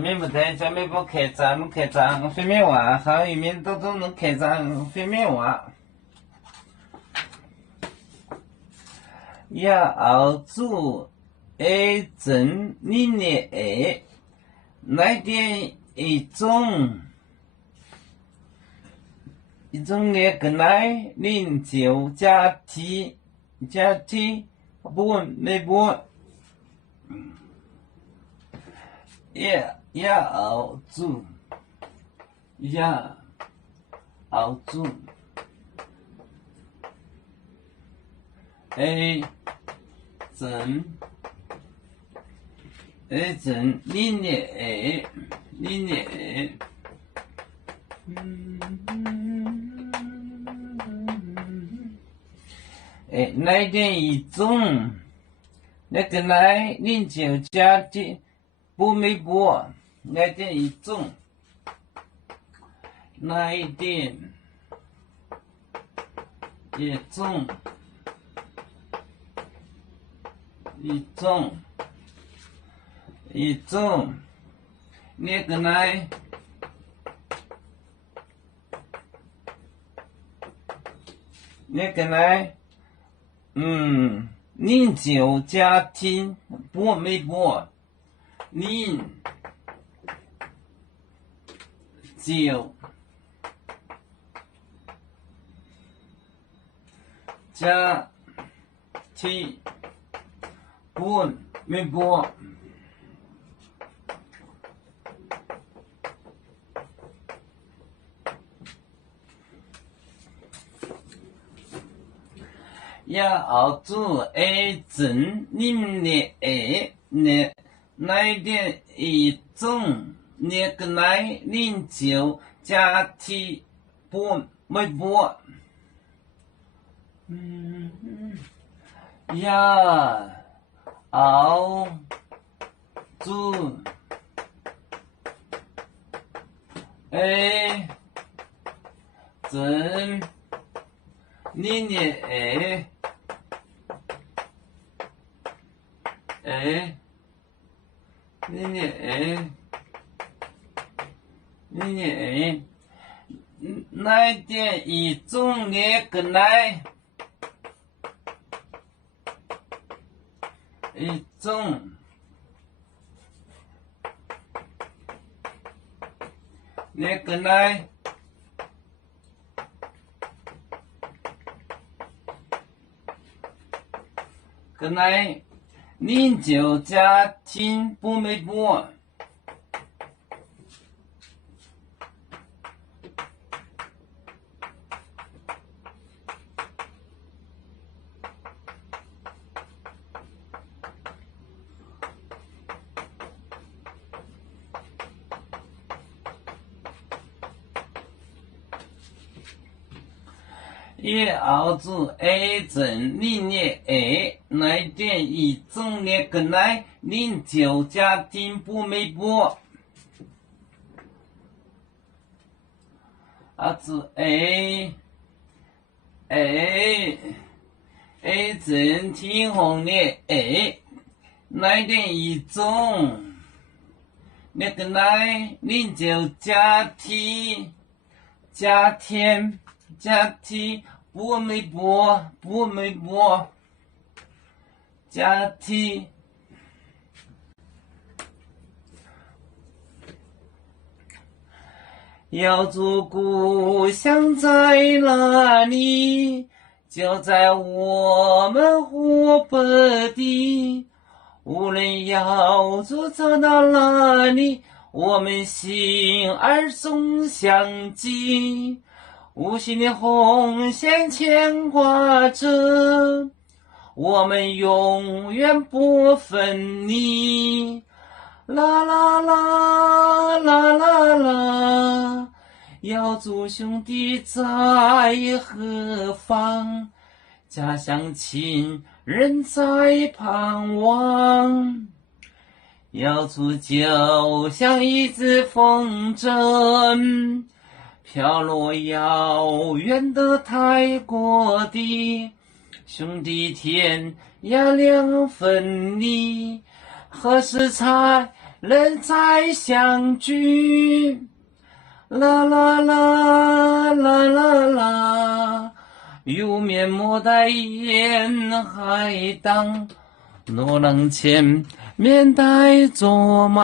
面不在家没不开张，开张飞面娃，好一面都能开张飞面娃。要做正零年二，来点一种那个来09加 T 不没不。要做正零年二，来点一种那个来09加 T 不没不，来点一种，来点一种，那个来09加 T 不没不09加 T 不没不。要做正零年二，来点一种那个来09加 T 不没不。要做正零年二，零年二，来点一种那个来一种那个来09加 T 不没不。要做正零年二，来点一种那个来09加 T 不没不。做正天红的来点一种那个来09加 T 加天加 T 不没不加 T。要做故乡在哪里？就在我们湖北地。无论要做走到哪里，我们心儿总相系。无形的红线牵挂着，我们永远不分离。啦啦啦啦啦啦，要做兄弟在何方？家乡亲人在盼望。要做就像一只风筝，飘落遥远的泰国地。兄弟天涯两分离，何时才人再相聚。啦啦啦啦啦啦，有面莫待沿海荡，若能前面待作马。